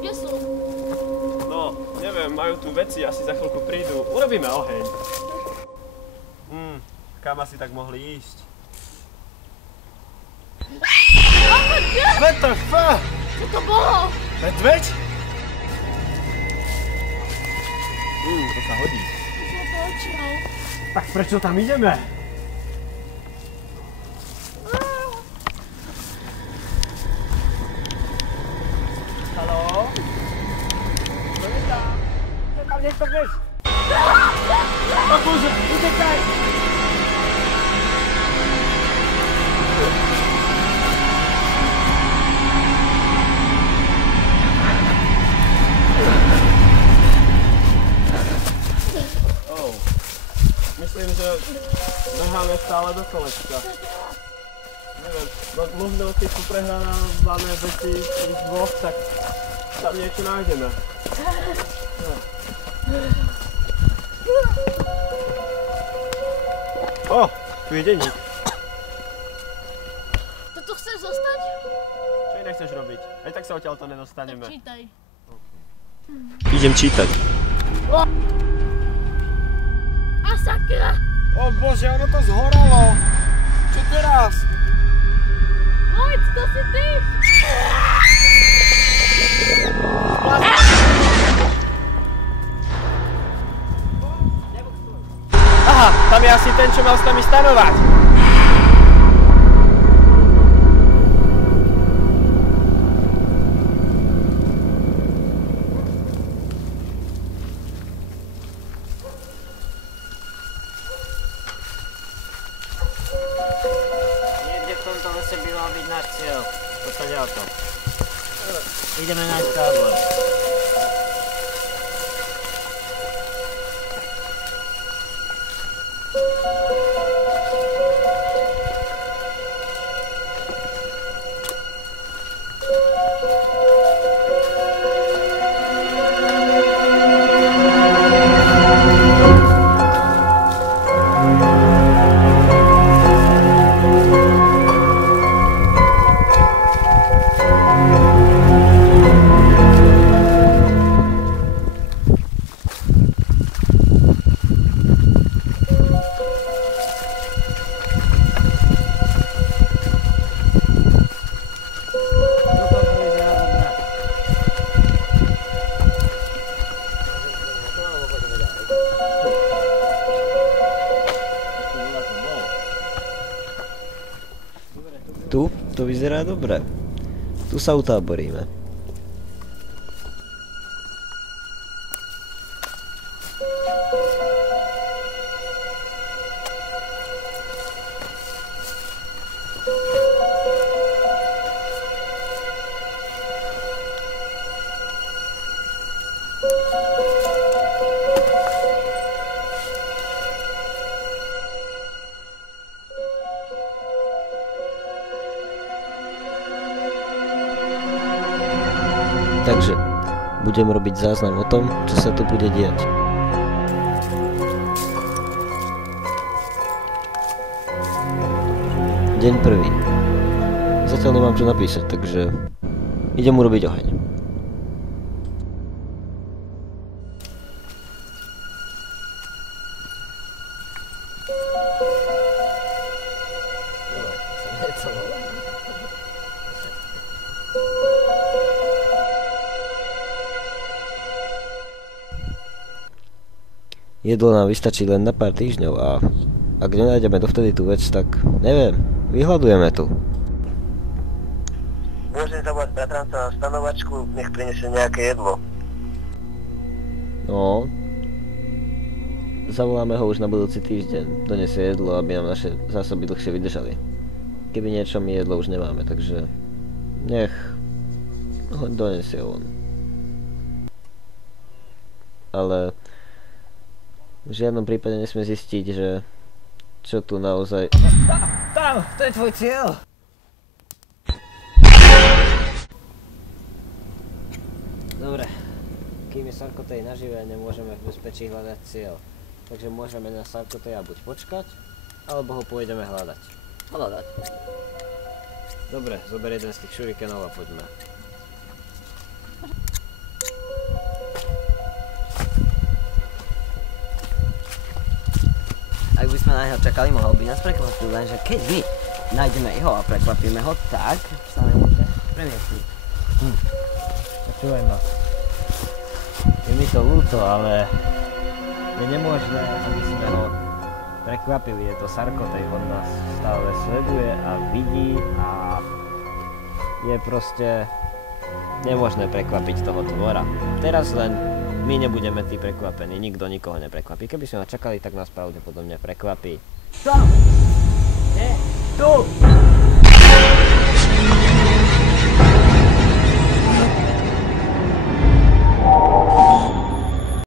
Kde sú? No, neviem, majú tu veci, asi za chvíľku prídu. Urobíme oheň. Kam asi tak mohli ísť? What the fuck? Čo to bolo? Medveď? To sa hodí. Čo to očinou? Tak prečo tam ideme? Haló? Kto je tam? Je tam niekto vieš? O Bože, utekaj! Myslím, že beháme stále do kolečka. Neviem, možno keď sú prehrávané veci tých dvoch, tak tam niečo nájdeme. O, tu je denník. Toto chceš zostať? Čo iné chceš robiť? Aj tak sa odtiaľto nedostaneme. Tak čítaj. Idem čítať. Masakra! O Bože, ono to zhorelo! Čo teraz? Vojt, to si ty! Aha, tam je asi ten, čo mal s nami stanovať. By mal byť náš cieľ. Postaň auto. Ideme nájsť tábor. To vyzerá dobre. Tu sa utáboríme. Takže budem robiť záznam o tom, čo sa tu bude diať. Deň prvý. Zatiaľ nemám čo napísať, takže idem urobiť oheň. Jedlo nám vystačí len na pár týždňov a ak nenájdeme dovtedy tú vec, tak neviem, vyhľadujeme tu. Môžem zavolať bratranca na stanovačku, nech prinesie nejaké jedlo. No, zavoláme ho už na budúci týždeň, donesie jedlo, aby nám naše zásoby dlhšie vydržali. Keby niečo, my jedlo už nemáme, takže nech ho donesie on. Ale v žiadnom prípade nesmie zistiť, že čo tu naozaj... Tam! To je tvoj cieľ! Dobre, kým je Sarkotej nažive, nemôžeme v bezpečí hľadať cieľ. Takže môžeme na Sarkoteja buď počkať, alebo ho pôjdeme hľadať. hľadať. Dobre, zober jeden z tých šurikenov a poďme. Ak by sme na neho čakali, mohol by nás prekvapiť, lenže keď my nájdeme ho a prekvapíme ho, tak sa nemôže premiestniť. Počúvaj ma. Je mi to ľúto, ale je nemožné, aby sme ho prekvapili. Je to Sarkotej, on nás stále sleduje a vidí a je proste nemožné prekvapiť toho tvora. Teraz len my nebudeme tí prekvapení, nikto nikoho neprekvapí. Keby sme ho čakali, tak nás pravdepodobne prekvapí. Čo? Tu!